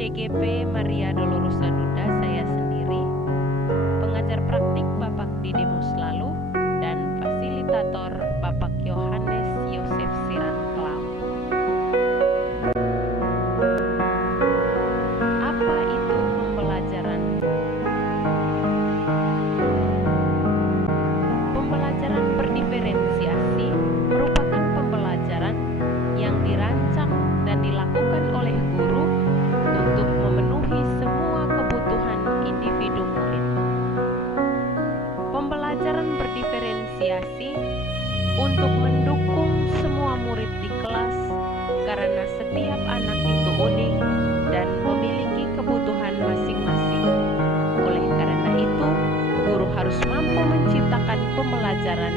CGP Maria Dolorosa Duda, saya sendiri, pengajar praktik Bapak Didemus Lalu, dan fasilitator Bapak Yohanes Yosef Siran Klam. Apa itu pembelajaran? Pembelajaran berdiferensiasi merupakan pembelajaran yang dirancang dan dilakukan oleh guru untuk memenuhi semua kebutuhan individu murid. Pembelajaran berdiferensiasi untuk mendukung semua murid di kelas karena setiap anak itu unik dan memiliki kebutuhan masing-masing. Oleh karena itu, guru harus mampu menciptakan pembelajaran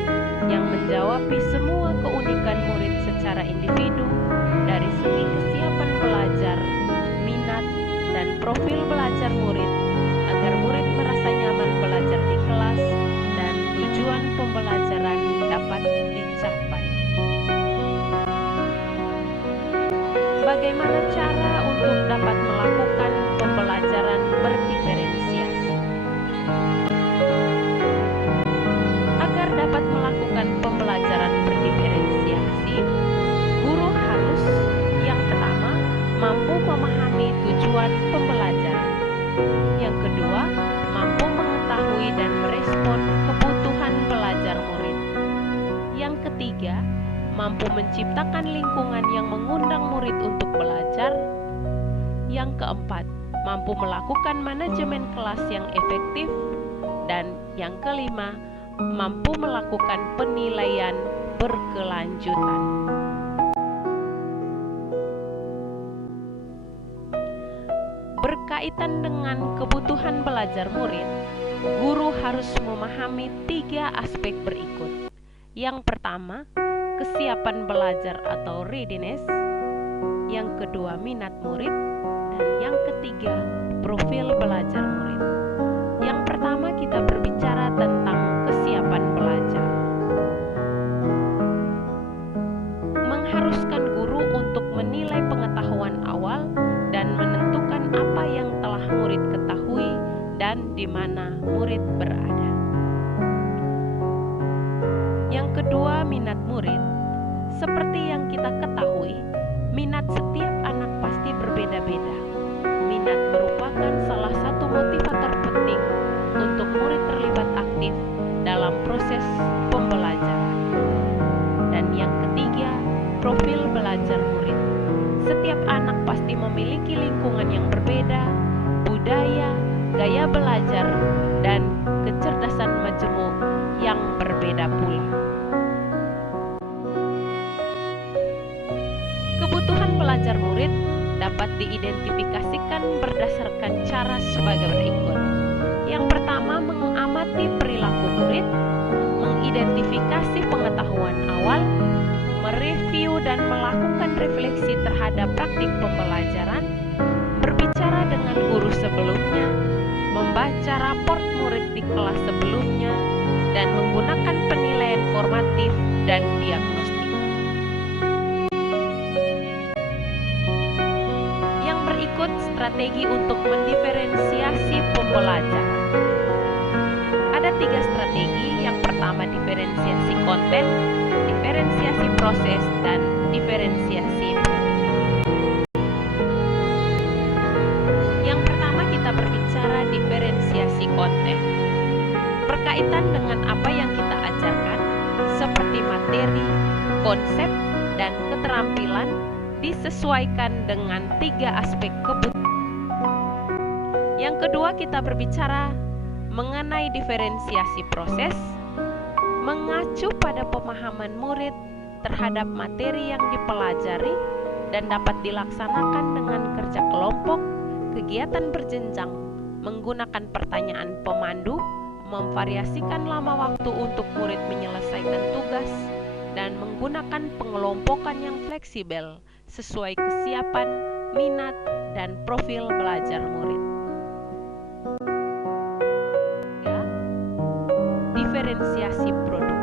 yang menjawabi semua keunikan murid secara individu dari segi kesiapan belajar, minat, dan profil belajar murid agar murid merasa nyaman belajar di kelas dan tujuan pembelajaran dapat dicapai. Bagaimana cara untuk dapat melakukan pembelajaran berdiferensiasi? Agar dapat melakukan pembelajaran berdiferensiasi, guru harus yang pertama mampu memahami tujuan pembelajaran. Yang kedua, mampu mengetahui dan merespon kebutuhan belajar murid. Yang ketiga, mampu menciptakan lingkungan yang mengundang murid untuk belajar. Yang keempat, mampu melakukan manajemen kelas yang efektif. Dan yang kelima, mampu melakukan penilaian berkelanjutan. Berkaitan dengan kebutuhan belajar murid, guru harus memahami 3 aspek berikut. Yang pertama, kesiapan belajar atau readiness. Yang kedua, minat murid. Dan yang ketiga, profil belajar murid. Yang pertama, kita berbicara tentang kesiapan belajar. Mengharuskan guru untuk menilai pengetahuan awal dan menentukan apa yang telah murid ketahui dan di mana murid berada. Yang kedua, minat murid. Seperti yang kita ketahui, minat setiap anak pasti berbeda-beda. Minat merupakan salah satu motivator penting untuk murid terlibat aktif dalam proses pembelajaran. Dan yang ketiga, profil belajar murid. Setiap anak pasti memiliki lingkungan yang berbeda, budaya, gaya belajar, dan kecerdasan majemuk yang berbeda pula. Kebutuhan belajar murid dapat diidentifikasikan berdasarkan cara sebagai berikut. Yang pertama, mengamati perilaku murid, mengidentifikasi pengetahuan awal, mereview dan melakukan refleksi terhadap praktik pembelajaran, berbicara dengan guru sebelumnya, membaca raport murid di kelas sebelumnya, dan menggunakan penilaian formatif dan diagnostik. Yang berikut strategi untuk mendiferensiasi pembelajaran. Ada 3 strategi. Yang pertama, diferensiasi konten, diferensiasi proses, dan diferensiasi produk. Yang pertama, kita berbicara diferensiasi konten. Berkaitan dengan apa yang kita ajarkan, seperti materi, konsep, dan keterampilan, disesuaikan dengan 3 aspek kebutuhan. Yang kedua, kita berbicara mengenai diferensiasi proses, mengacu pada pemahaman murid terhadap materi yang dipelajari dan dapat dilaksanakan dengan kerja kelompok, kegiatan berjenjang, menggunakan pertanyaan pemandu, memvariasikan lama waktu untuk murid menyelesaikan tugas, dan menggunakan pengelompokan yang fleksibel sesuai kesiapan, minat, dan profil belajar murid. Diferensiasi produk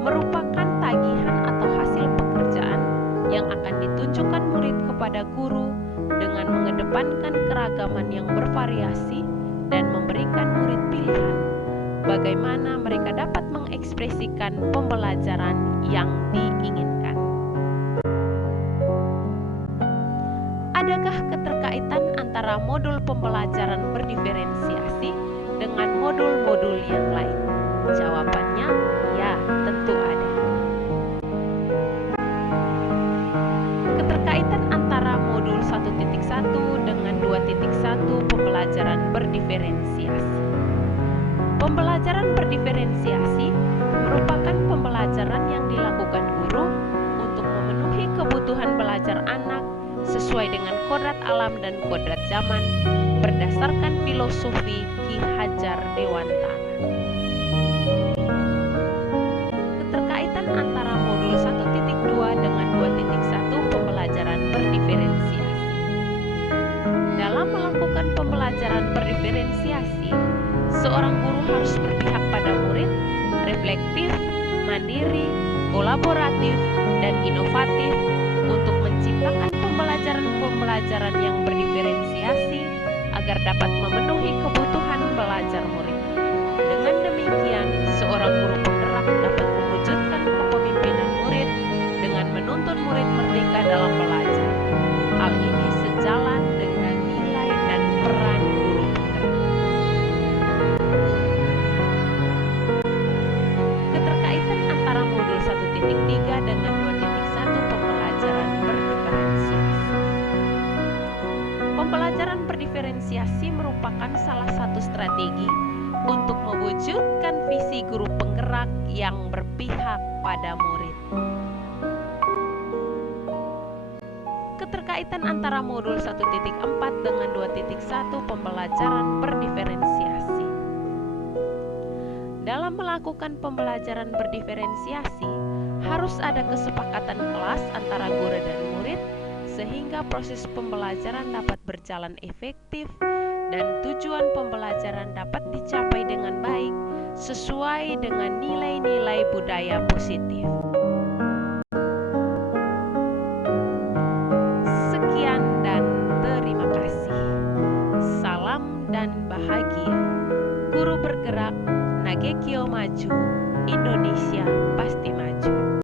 merupakan tagihan atau hasil pekerjaan yang akan ditunjukkan murid kepada guru dengan mengedepankan keragaman yang bervariasi dan memberikan murid pilihan bagaimana mereka dapat mengekspresikan pembelajaran yang diinginkan. Adakah keterkaitan antara modul pembelajaran berdiferensiasi dengan modul-modul yang lain? Jawabannya, ya, tentu ada. Keterkaitan antara modul 1.1 dengan 2.1 pembelajaran berdiferensiasi. Pembelajaran berdiferensiasi merupakan pembelajaran yang dilakukan guru untuk memenuhi kebutuhan belajar anak sesuai dengan kodrat alam dan kodrat zaman berdasarkan filosofi Ki Hajar Dewantara. Keterkaitan antara modul 1.2 dengan 2.1 pembelajaran berdiferensiasi. Dalam melakukan pembelajaran berdiferensiasi, seorang guru harus berpihak pada murid, reflektif, mandiri, kolaboratif, dan inovatif untuk menciptakan pembelajaran yang berdiferensiasi agar dapat memenuhi kebutuhan belajar murid. Dengan demikian, seorang guru penggerak dapat mewujudkan kepemimpinan murid dengan menuntun murid merdeka dalam belajar. Hal ini sejalan dengan nilai dan peran guru penggerak. Keterkaitan antara modul 1.3 dengan 2.1 pembelajaran berdiferensiasi. Pembelajaran berdiferensiasi merupakan salah satu strategi untuk mewujudkan visi guru penggerak yang berpihak pada murid. Keterkaitan antara modul 1.4 dengan 2.1 pembelajaran berdiferensiasi. Dalam melakukan pembelajaran berdiferensiasi, harus ada kesepakatan kelas antara guru dan murid sehingga proses pembelajaran dapat berjalan efektif dan tujuan pembelajaran dapat dicapai dengan baik sesuai dengan nilai-nilai budaya positif. Sekian dan terima kasih. Salam dan bahagia. Guru bergerak, Nagekyo maju, Indonesia pasti maju.